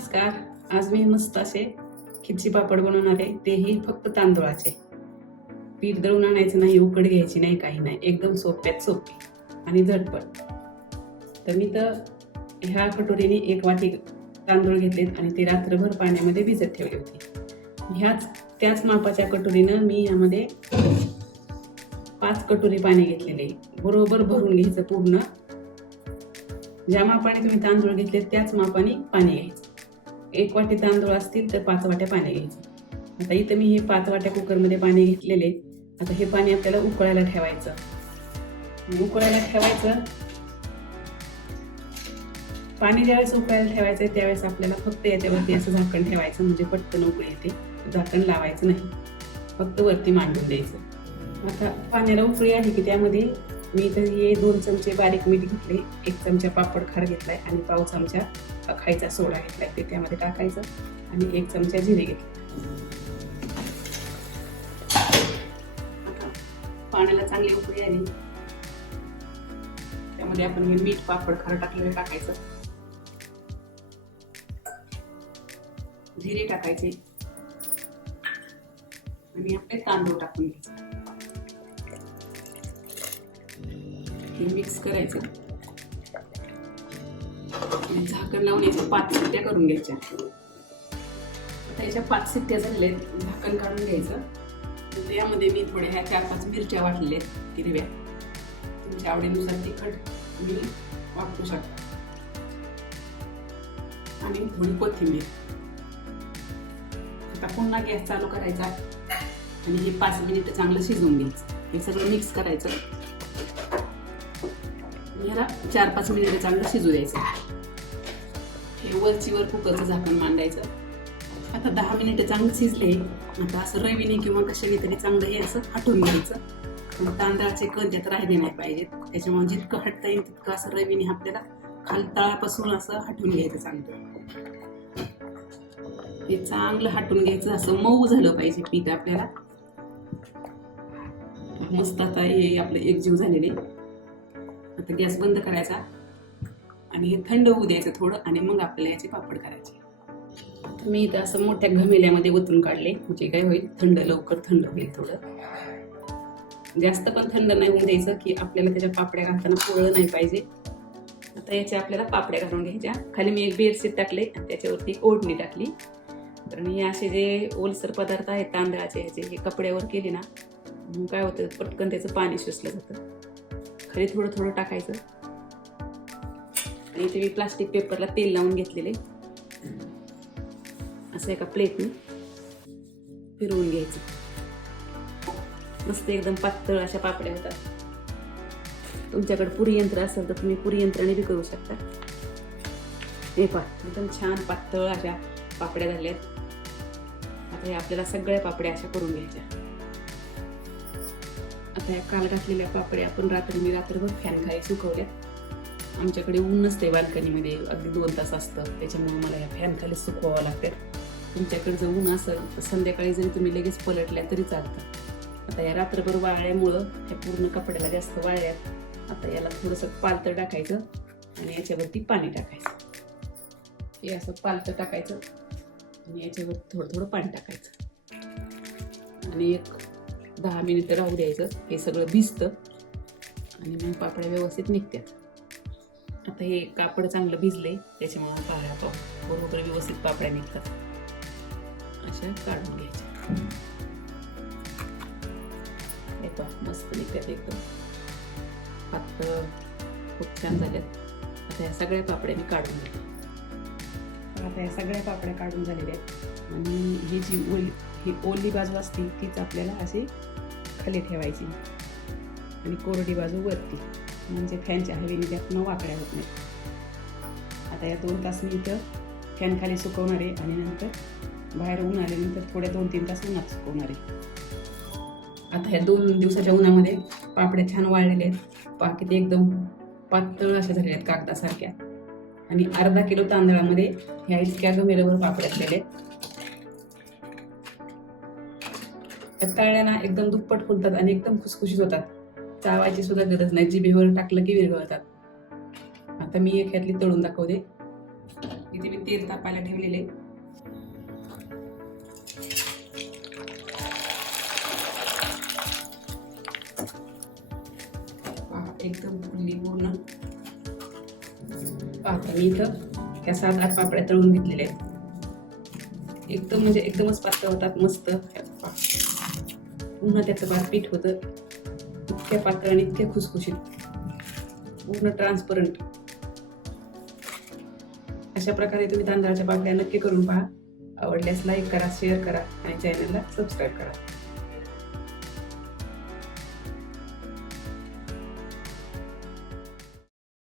नमस्कार. आज मी मस्त असे खिची पापड बनवणार आहे, तेही फक्त तांदूळाचे. पीठ दळून आणायचं नाही, उकड घ्यायची नाही, काही नाही. एकदम सोप्यात सोपी आणि झटपट. तर मी तर ह्या कटोरीने 1 वाटी तांदूळ घेतलेत आणि ते रात्रभर पाण्यामध्ये भिजत ठेवले होते. त्याच मापाच्या कटोरीनं मी यामध्ये 5 कटोरी पाणी घेतलेले. बरोबर भरून घ्यायचं पूर्ण. ज्या मापाने तुम्ही तांदूळ घेतले त्याच मापाने पाणी घ्यायचं. 1 वाटी तांदूळ असतील तर 5 वाट्या पाणी घ्यायचं. आता इथं मी हे 5 वाट्या कुकरमध्ये पाणी घेतलेले. आता हे पाणी आपल्याला उकळायला ठेवायचं. पाणी ज्यावेळेस उकळायला ठेवायचं त्यावेळेस आपल्याला फक्त याच्यावरती असं झाकण ठेवायचं, म्हणजे पटकन उकळी येते. झाकण लावायचं नाही, फक्त वरती मांडून द्यायचं. आता पाण्याला उकळी आली की त्यामध्ये मी तर हे 2 चमचे बारीक मीठ घेतले, 1 चमचा पापड खार घेतलाय आणि पाव चमचा खायचा सोडा घेतलाय, ते त्यामध्ये टाकायचं आणि 1 चमचा जिरे घेतले. आता पाण्याला चांगली उकळी आली त्यामध्ये आपण हे मीठ पापड खार टाकलेलं टाकायचं, जिरे टाकायचे आणि आपले तांदूळ टाकून घ्यायचे. मिक्स करायचं आणि झाकण लावून याच्या 5 शिट्ट्या करून घ्यायच्या. आता याच्या 5 शिट्ट्या झालेल्या आहेत, झाकण काढून घ्यायचं. यामध्ये मी थोड्या ह्या 4-5 मिरच्या वाटलेल्या आहेत हिरव्या. तुमच्या आवडीनुसार तिखट तुम्ही वापरू शकता आणि थोडी कोथिंबीर. आता पुन्हा गॅस चालू करायचा आणि हे 5 मिनिटं चांगलं शिजवून घ्यायचं. हे सगळं मिक्स करायचं. ह्याला 4-5 मिनिटं चांगलं शिजू द्यायचं. हे वरचीवर कुकरचं झाकण मांडायचं. आता 10 मिनिटं चांगलं शिजले. आता असं रवीने किंवा कशाने तरी चांगलं हे असं हटून घ्यायचं. पण तांदळाचे कण त्यात राहिले नाही पाहिजेत, त्याच्यामुळे जितकं हटता येईल तितकं असं रवीने आपल्याला खालतळापासून असं हटून घ्यायचं. चांगलं हे चांगलं हटून घ्यायचं. असं मऊ झालं पाहिजे पीठ आपल्याला. मस्त आता हे आपलं एकजीव झालेले. आता गॅस बंद करायचा आणि हे थंड होऊ द्यायचं थोडं आणि मग आपल्याला याचे पापड करायचे. मी इथं असं मोठ्या घमेल्यामध्ये ओतून काढले, म्हणजे काय होईल, लवकर थंड होईल. थोडं जास्त पण थंड नाही होऊन द्यायचं की आपल्याला त्याच्या पापड्या घालताना पोळं नाही पाहिजे. आता याच्या आपल्याला पापड्या घालून घ्यायच्या. खाली मी एक बेडशीट टाकले आणि त्याच्यावरती एक ओढणी टाकली. तर मी असे जे ओलसर पदार्थ आहेत तांदळाचे ह्याचे हे कपड्यावर केले ना, मग काय होतं, पटकन त्याचं पाणी शोषलं जातं. खाली थोडं थोडं टाकायचं आणि इथे मी प्लास्टिक पेपरला तेल लावून घेतलेले. असं एका प्लेटने फिरवून घ्यायचं. मस्त एकदम पातळ अशा पापड्या होतात. तुमच्याकडे पुरी यंत्र असेल तर तुम्ही पुरी यंत्राने बी करू शकता. हे पहा, एकदम छान पातळ अशा पापड्या झाल्यात. आता हे आपल्याला सगळ्या पापड्या अशा करून घ्यायच्या. आता या काल घातलेल्या पापड्या आपण मी रात्रभर फॅन खाली सुकवल्या. आमच्याकडे ऊन नसते बाल्कनीमध्ये, अगदी 2 तास असतं, त्याच्यामुळे मला या फॅन खाली सुकवावं लागतात. तुमच्याकडे जर ऊन असेल तर संध्याकाळी जरी तुम्ही लगेच पलटल्या तरी चालतं. आता या रात्रभर वाळल्यामुळं ह्या पूर्ण कपड्याला जास्त वाळल्यात. आता याला थोडंसं पालतं टाकायचं आणि याच्यावरती पाणी टाकायचं. हे असं पालतं टाकायचं आणि याच्यावर थोडं थोडं पाणी टाकायचं आणि एक 10 मिनिटं राहू द्यायचं. हे सगळं भिजतं आणि मग पापड्या व्यवस्थित निघतात. आता हे कापड चांगलं भिजले त्याच्यामुळे पापड्या बरोबर व्यवस्थित पापड्या निघतात. अशा काढून घ्यायच्या. हे पहा, मस्त निघतात एकदम पातळ, खूप छान झाल्यात. आता या सगळ्या पापड्या मी काढून घेते. आता या सगळ्या पापड्या काढून झालेल्या आहेत आणि ही जी ओली बाजू असते तीच आपल्याला अशी खाली ठेवायची आणि कोरडी बाजू वरती, म्हणजे फॅनच्या हवेने त्यात वाकड्या होत नाही. आता या 2 तास मी इथं फॅन खाली सुकवणार आहे आणि नंतर बाहेर ऊन आल्यानंतर थोड्या 2-3 तास उन्हात सुकवणार आहे. आता ह्या 2 दिवसाच्या उन्हामध्ये पापड्या छान वाळलेल्या आहेत. पाकिट एकदम पातळ अशा झालेल्या आहेत कागदासारख्या. आणि अर्धा किलो तांदळामध्ये ह्या इतक्या घमेल्यावर पापड्या केल्या. तळल्याना एकदम दुप्पट फुलतात आणि एकदम खुसखुशीत होतात. चावायची सुद्धा गरज नाही, जिभेवर टाकलं की विरघळतात. आता मी एक ह्यातली तळून दाखवते. इथे मी तेल तापायला ठेवलेले. एकदम फुलली पूर्ण. आता मी इथं ह्या 7-8 पापड्या तळून घेतलेल्या आहेत. एकदम म्हणजे एकदमच पातळ होतात, मस्त. पुन्हा त्याचं बार पीठ होतं, इतक्या पातळ आणि इतक्या खुसखुशीत, पूर्ण ट्रान्सपरंट. अशा प्रकारे तुम्ही तांदळाच्या पापड्या नक्की करून पहा. आवडल्यास लाईक करा, शेअर करा आणि चॅनलला सबस्क्राईब करा.